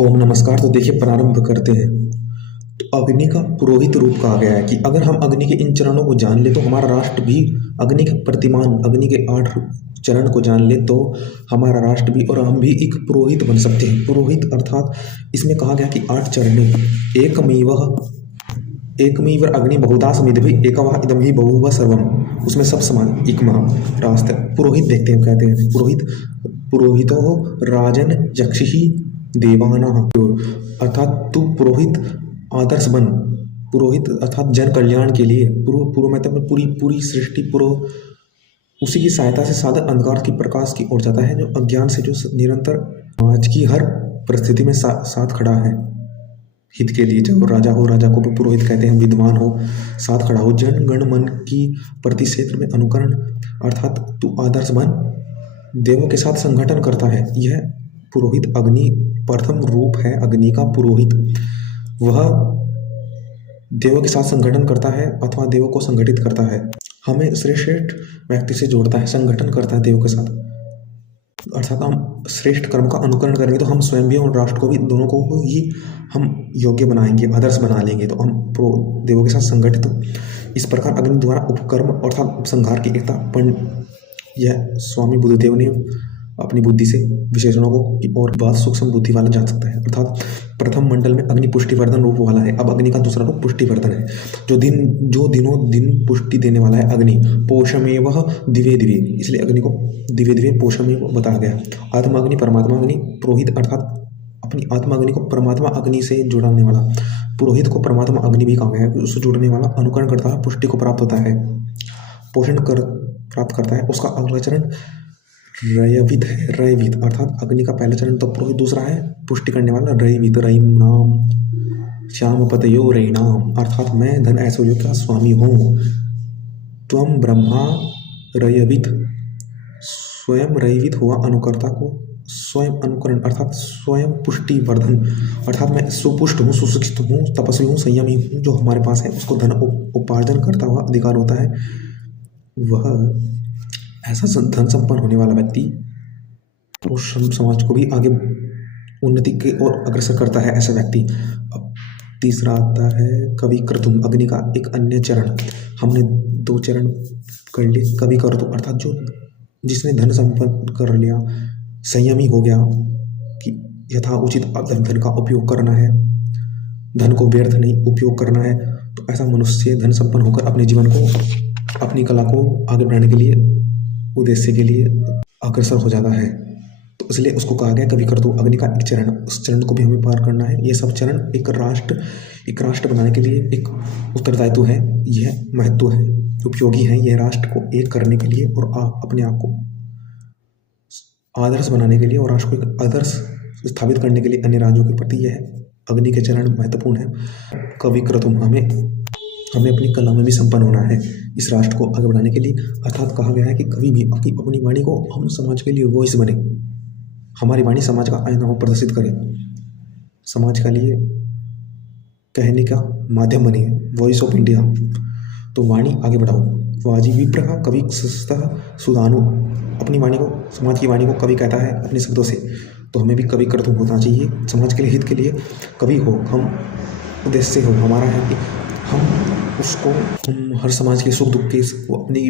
ओम नमस्कार। तो देखिए प्रारंभ करते हैं। तो अग्नि का पुरोहित रूप कहा गया है कि अगर हम अग्नि के इन चरणों को जान ले तो हमारा राष्ट्र भी अग्नि के प्रतिमान अग्नि के 8 चरण को जान ले तो हमारा राष्ट्र भी और हम भी एक पुरोहित बन सकते हैं। पुरोहित अर्थात इसमें कहा गया कि 8 चरण एकमेव अग्नि बहुधा समिधि एकवाह इदम ही बहुवा सर्वम। उसमें सब समान एक रास्ता पुरोहित देखते हैं। कहते हैं पुरोहितो राजन यक्षि देवानाः। अर्थात तू पुरोहित आदर्श बन। पुरोहित अर्थात जन कल्याण के लिए पूर्व मतलब पूरी पूरी सृष्टि उसी की सहायता से साधक अंधकार की प्रकाश की ओर जाता है, जो अज्ञान से जो निरंतर आज की हर परिस्थिति में साथ खड़ा है हित के लिए। जब राजा हो, राजा को पुरोहित कहते हैं। विद्वान हो, साथ खड़ा हो। जन गण मन की प्रति क्षेत्र में अनुकरण अर्थात तू आदर्श बन। देवों के साथ संगठन करता है। यह पुरोहित अग्नि प्रथम रूप है। अग्नि का पुरोहित वह देवों के साथ संगठन करता है अथवा देवों को संगठित करता है। हमें श्रेष्ठ व्यक्ति से जोड़ता है, संगठन करता है देवों के साथ। अर्थात हम श्रेष्ठ कर्म का अनुकरण करेंगे तो हम स्वयं भी और राष्ट्र को भी, दोनों को ही हम योग्य बनाएंगे, आदर्श बना लेंगे। तो हम देवों के साथ संगठित इस प्रकार अग्नि द्वारा उपकर्म अर्थात संहार की एकता यह स्वामी बुद्धदेव ने अपनी बुद्धि से विशेषणों को और बहुत सूक्ष्म बुद्धि वाला जान सकता है। अर्थात प्रथम मंडल में अग्नि पुष्टिवर्धन रूप वाला है। अब अग्नि का दूसरा रूप पुष्टिवर्धन है, जो दिनों दिन पुष्टि देने वाला है। अग्नि पोषमेव दिवे दिवे, इसलिए अग्नि को दिवे दिवे पोषमेव बताया गया। आत्मा अग्नि परमात्मा अग्नि पुरोहित अर्थात अपनी आत्मा अग्नि को परमात्मा अग्नि से जुड़ाने वाला। पुरोहित को परमात्मा अग्नि भी कहा गया है। उससे जुड़ने वाला, अनुकरण करता है, पुष्टि को प्राप्त होता है, प्राप्त करता है। उसका अगला चरण रयवित है। रयवित अर्थात अग्नि का पहला चरण तो पुरोहित, दूसरा है पुष्टि करने वाला रयवित। रयिम नाम श्याम पतयो रयिणाम अर्थात मैं धन ऐश्वर्य का स्वामी हूँ। त्वम ब्रह्मा रयवित, स्वयं रयवित हुआ अनुकर्ता को स्वयं अनुकरण अर्थात स्वयं पुष्टि वर्धन अर्थात मैं सुपुष्ट हूँ, सुशिक्षित हूँ, तपस्वी हूँ, संयमी हूँ। जो हमारे पास है उसको धन उपार्जन करता हुआ अधिकार होता है। वह ऐसा धन संपन्न होने वाला व्यक्ति उस समाज को भी आगे उन्नति की ओर अग्रसर करता है, ऐसा व्यक्ति। अब तीसरा आता है कवि क्रतुम, अग्नि का एक अन्य चरण। हमने 2 चरण कर लिए। कवि क्रतुम अर्थात जो जिसने धन संपन्न कर लिया, संयमी हो गया कि यथा उचित धन का उपयोग करना है, धन को व्यर्थ नहीं उपयोग करना है। तो ऐसा मनुष्य धन संपन्न होकर अपने जीवन को, अपनी कला को आगे बढ़ाने के लिए, उद्देश्य के लिए अग्रसर हो जाता है। तो इसलिए उसको कहा गया कवि क्रतु। अग्नि का एक चरण, उस चरण को भी हमें पार करना है। ये सब चरण एक राष्ट्र बनाने के लिए एक उत्तरदायित्व है, यह महत्व है, उपयोगी है। यह राष्ट्र को एक करने के लिए और अपने आप को आदर्श बनाने के लिए और राष्ट्र को एक आदर्श स्थापित करने के लिए अन्य राज्यों के प्रति यह अग्नि के चरण महत्वपूर्ण है। कवि क्रतुम हमें अपनी कला में भी संपन्न होना है इस राष्ट्र को आगे बढ़ाने के लिए। अर्थात कहा गया है कि कभी भी अपनी वाणी को हम समाज के लिए वॉइस बने, हमारी वाणी समाज का आईना हो, प्रदर्शित करे, समाज के लिए कहने का माध्यम बने, वॉइस ऑफ इंडिया। तो वाणी आगे बढ़ाओ। वाजी विप्रह कवि सुदानु, अपनी वाणी को, समाज की वाणी को कवि कहता है अपने शब्दों से। तो हमें भी कवि क्रतुम होना चाहिए, समाज के लिए, हित के लिए कवि हो हम, उद्देश्य हो हमारा है कि हम हर समाज के सुख दुख के को अपनी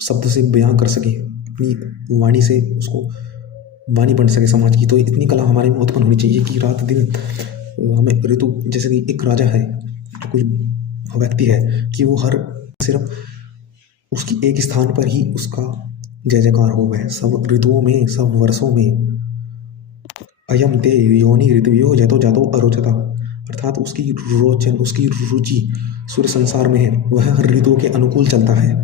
शब्द से बयां कर सकें, अपनी वाणी से उसको वाणी बन सके समाज की। तो इतनी कला हमारे में उत्पन्न होनी चाहिए कि रात दिन हमें ऋतु, जैसे कि एक राजा है, कोई व्यक्ति है कि वो हर सिर्फ उसकी एक स्थान पर ही उसका जय जयकार हो, वह सब ऋतुओं में, सब वर्षों में। अयम ते योनि ऋतुयो जतो जातो अरोचता अर्थात उसकी रोचन, उसकी रुचि सूर्य संसार में है, वह हर ऋतुओं के अनुकूल चलता है।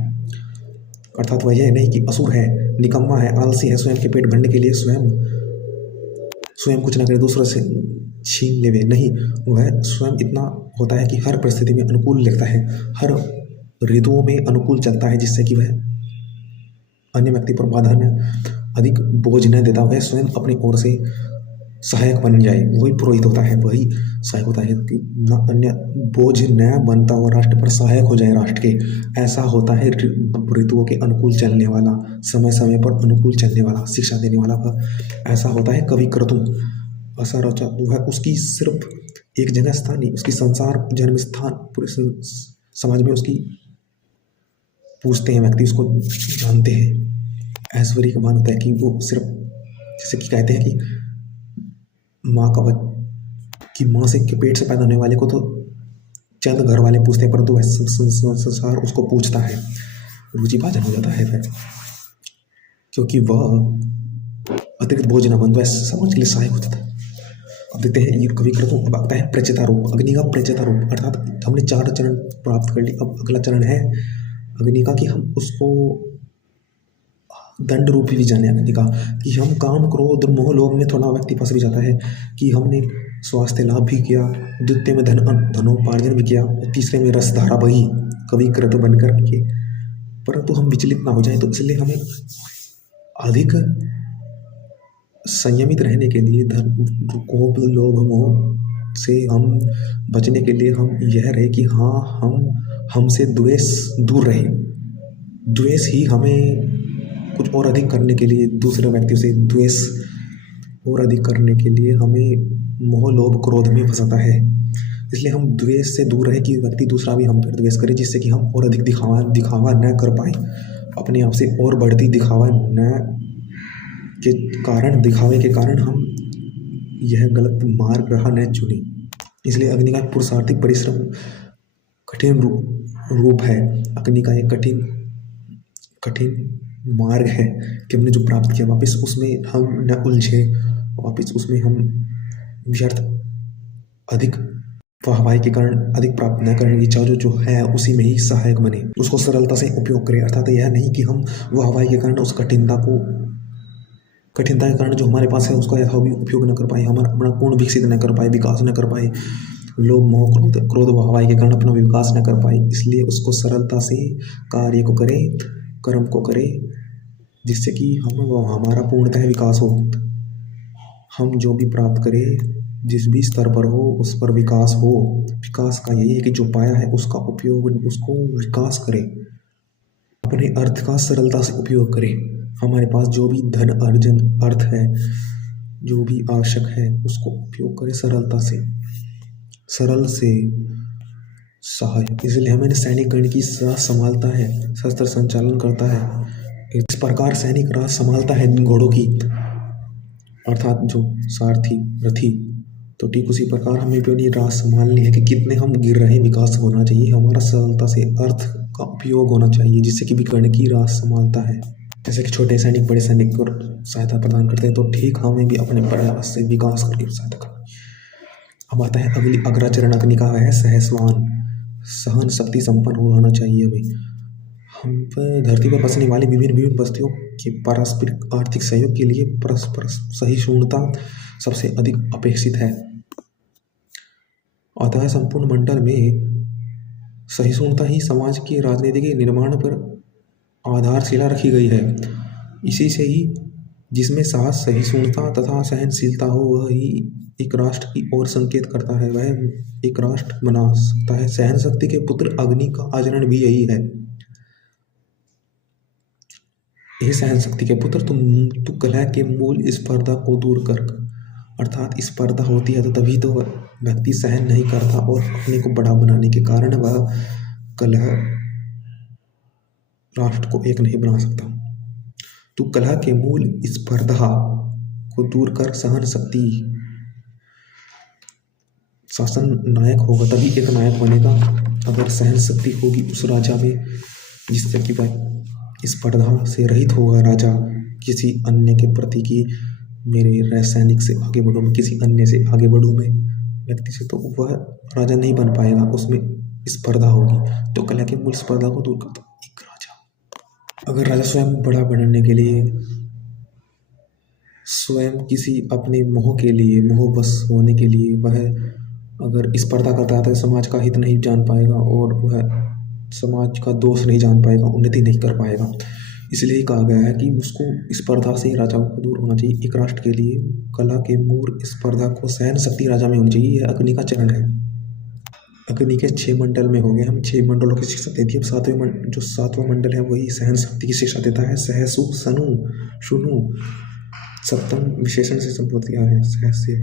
अर्थात वह यह नहीं कि असुर है, निकम्मा है, आलसी है, स्वयं के पेट भरने के लिए स्वयं कुछ ना करे, दूसरों से छीन लेवे, नहीं। वह स्वयं इतना होता है कि हर परिस्थिति में अनुकूल लगता है, हर ऋतुओं में अनुकूल चलता है, जिससे कि वह अन्य व्यक्ति पर बाधा न, अधिक बोझ न देता, वह स्वयं अपनी ओर से सहायक बन जाए। वही पुरोहित होता है, वही सहायक होता है कि न अन्य बोझ न बनता हुआ राष्ट्र पर सहायक हो जाए राष्ट्र के। ऐसा होता है ऋतुओं के अनुकूल चलने वाला, समय समय पर अनुकूल चलने वाला, शिक्षा देने वाला। ऐसा होता है कवि क्रतुम। असर वह उसकी सिर्फ एक जगह स्थान नहीं, उसकी संसार जन्म स्थान पूरे समाज में उसकी पूछते हैं, व्यक्ति उसको जानते हैं। ऐश्वर्य का मान होता है कि वो सिर्फ जैसे कि कहते हैं कि माँ का कि माँ से के पेट से पैदा होने वाले को तो चंद घर वाले पूछते हैं, परंतु वह संसार उसको पूछता है, रुचि भाजन हो जाता है वह, क्योंकि वह अतिरिक्त बोझ न बन, वह समाज के लिए सहायक होता था। अब देखते हैं ये कवि कृतों अब आता है प्रचेता रूप, अग्नि का प्रचेता रूप, अर्थात हमने 4 चरण प्राप्त कर ली। अब अगला चरण है अग्नि का कि हम उसको दंड रूप भी जाने अग्नि का, कि हम काम क्रोध मोह लोभ में थोड़ा व्यक्ति फंस भी जाता है कि हमने स्वास्थ्य लाभ भी किया, द्वितीय में धनोपार्जन भी किया, तीसरे में रसधारा बही कवि कृत बनकर के, परंतु हम विचलित ना हो जाए। तो इसलिए हमें अधिक संयमित रहने के लिए कोप लोभ मोह से हम बचने के लिए हम यह रहे कि हाँ हमसे द्वेष दूर रहे। द्वेष ही हमें कुछ और अधिक करने के लिए, दूसरे व्यक्तियों से द्वेष और अधिक करने के लिए हमें मोह लोभ क्रोध में फंसाता है। इसलिए हम द्वेष से दूर रहे कि व्यक्ति दूसरा भी हम पर द्वेष करे, जिससे कि हम और अधिक दिखावा न कर पाए, अपने आप से और बढ़ती दिखावा न के कारण, दिखावे के कारण हम यह गलत मार्ग रहा न चुने। इसलिए अग्नि का पुरुषार्थिक परिश्रम कठिन रूप है, अग्नि का एक कठिन मार्ग है कि हमने जो प्राप्त किया वापस उसमें हम न उलझे, वापस उसमें हम व्यर्थ अधिक वाहवाही के कारण अधिक प्राप्त न करने की इच्छा जो है उसी में ही सहायक बने, उसको सरलता से उपयोग करें। अर्थात यह नहीं कि हम वाहवाही के कारण उस कठिनता के कारण जो हमारे पास है उसका यथावत उपयोग न कर पाए, हमारा अपना पूर्ण विकसित न कर पाए, विकास न कर पाए, लोभ मोह क्रोध वाहवाही के कारण अपना विकास न कर पाए। इसलिए उसको सरलता से कार्य को करें, कर्म को करें, जिससे कि हमारा पूर्णतः विकास हो। हम जो भी प्राप्त करें जिस भी स्तर पर हो उस पर विकास हो। विकास का यही है कि जो पाया है उसका उपयोग, उसको विकास करें, अपने अर्थ का सरलता से उपयोग करें। हमारे पास जो भी धन अर्जन अर्थ है, जो भी आवश्यक है उसको उपयोग करें सरलता से, सरल से सहायक। इसलिए हमें सैनिक गण की राह संभालता है, शस्त्र संचालन करता है। इस प्रकार सैनिक राह संभालता है घोड़ों की, अर्थात जो सारथी रथी। तो ठीक उसी प्रकार हमें भी अपनी राह संभालनी है कि कितने हम गिर रहे, विकास होना चाहिए, हमारा सरलता से अर्थ का उपयोग होना चाहिए, जिससे कि विकर्ण की राह संभालता है। जैसे कि छोटे सैनिक बड़े सैनिक को सहायता प्रदान करते हैं, तो ठीक हमें भी अपने प्रयास से विकास करके सहायता करनी। अब आता है अगला चरण अग्नि का है सहस्वान, सहन शक्ति संपन्न होना चाहिए हमें। हम पर धरती पर बसने वाली विभिन्न बस्तियों के पारस्परिक आर्थिक सहयोग के लिए परस्पर सहिष्णुता सबसे अधिक अपेक्षित है। अतः संपूर्ण मंडल में सहिष्णुता ही समाज के राजनीति के निर्माण पर आधारशिला रखी गई है। इसी से ही जिसमें साहस सहिष्णुता तथा सहनशीलता हो वह ही एक राष्ट्र की ओर संकेत करता है, वह एक राष्ट्र बना सकता है। सहन शक्ति के पुत्र अग्नि का आचरण भी यही है। हे सहन शक्ति के पुत्र, तू कलह के मूल स्पर्धा को दूर कर, अर्थात स्पर्धा होती है तो तभी तो व्यक्ति सहन नहीं करता और अपने को बड़ा बनाने के कारण वह कलह राष्ट्र को एक नहीं बना सकता। तू कलह के मूल स्पर्धा को दूर कर, सहन शक्ति शासन नायक होगा तभी एक नायक बनेगा। अगर सहन शक्ति होगी उस राजा में, जिससे कि वह स्पर्धा से रहित होगा राजा, किसी अन्य के प्रति की मेरे सैनिक से आगे बढ़ूँ, मैं किसी अन्य से आगे बढ़ूँ, मैं व्यक्ति से, तो वह राजा नहीं बन पाएगा, उसमें स्पर्धा होगी। तो कला के मूल स्पर्धा को दूर करता एक राजा। अगर राजा स्वयं बड़ा बनने के लिए, स्वयं किसी अपने मोह के लिए, मोहवश होने के लिए वह अगर स्पर्धा करता है तो समाज का हित नहीं जान पाएगा और वह समाज का दोष नहीं जान पाएगा, उन्नति नहीं कर पाएगा। इसलिए कहा गया है कि उसको स्पर्धा से राजाओं को दूर होना चाहिए। एक राष्ट्र के लिए कला के मूल स्पर्धा को सहन शक्ति राजा में होनी चाहिए। यह अग्नि का चरण है। अग्नि के 6 मंडल में हो गए, हम 6 मंडलों की शिक्षा देती है। अब जो सातवां मंडल है वही सहन शक्ति की शिक्षा देता है। सहसु सनु शुनु सप्तम विशेषण से संबोधित किया है सहस्य।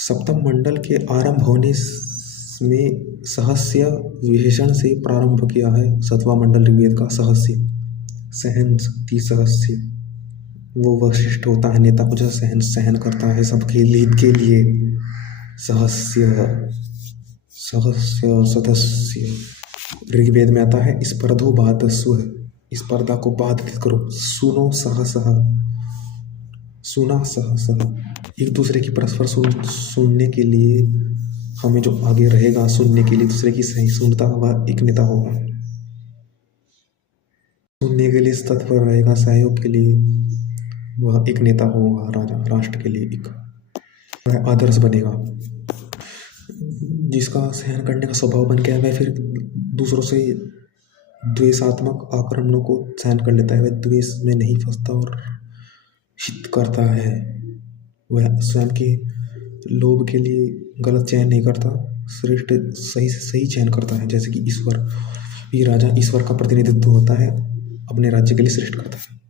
सप्तम मंडल के आरंभ होने में सहस्य विशेषण से प्रारंभ किया है। सतवा मंडल ऋग्वेद का सहस्य, सहन शक्ति सहस्य, वो वशिष्ठ होता है नेता को जो सहन करता है सबके हित के लिए। सहस्य सहस्य सदस्य ऋग्वेद में आता है स्पर्धो बाधस्व, स्पर्धा को बाधित करो। सुनो सह सह, सुना सह सह, एक दूसरे की परस्पर सुनने के लिए हमें जो आगे रहेगा सुनने के लिए दूसरे की सही सुनता वह एक नेता होगा। सुनने के लिए तत्पर रहेगा, सहयोग के लिए वह एक नेता होगा। राजा राष्ट्र के लिए एक वह आदर्श बनेगा। जिसका सहन करने का स्वभाव बन गया वह फिर दूसरों से द्वेषात्मक आक्रमणों को सहन कर लेता है। वह द्वेष में नहीं फंसता और हित करता है। वह स्वयं के लोभ के लिए गलत चयन नहीं करता, श्रेष्ठ सही से सही चयन करता है। जैसे कि ईश्वर भी, राजा ईश्वर का प्रतिनिधित्व होता है, अपने राज्य के लिए श्रेष्ठ करता है।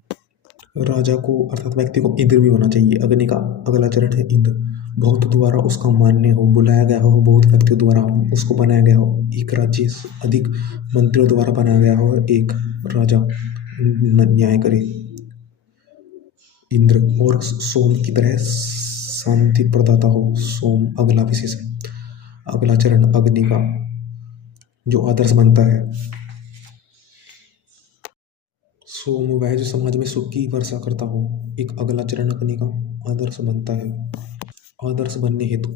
राजा को अर्थात व्यक्ति को इंद्र भी होना चाहिए। अग्नि का अगला चरण है इंद्र। बहुत द्वारा उसका मान्य हो, बुलाया गया हो, बहुत व्यक्तियों द्वारा उसको बनाया गया हो, एक राज्य अधिक मंत्रियों द्वारा बनाया गया हो, एक राजा न्याय करे। इंद्र और सोम की तरह शांति प्रदाता हो। सोम अगला विशेषण, अगला चरण अग्नि का जो आदर्श बनता है। सोम वह जो समाज में सुख की वर्षा करता हो। एक अगला चरण अग्नि का आदर्श बनता है। आदर्श बनने हेतु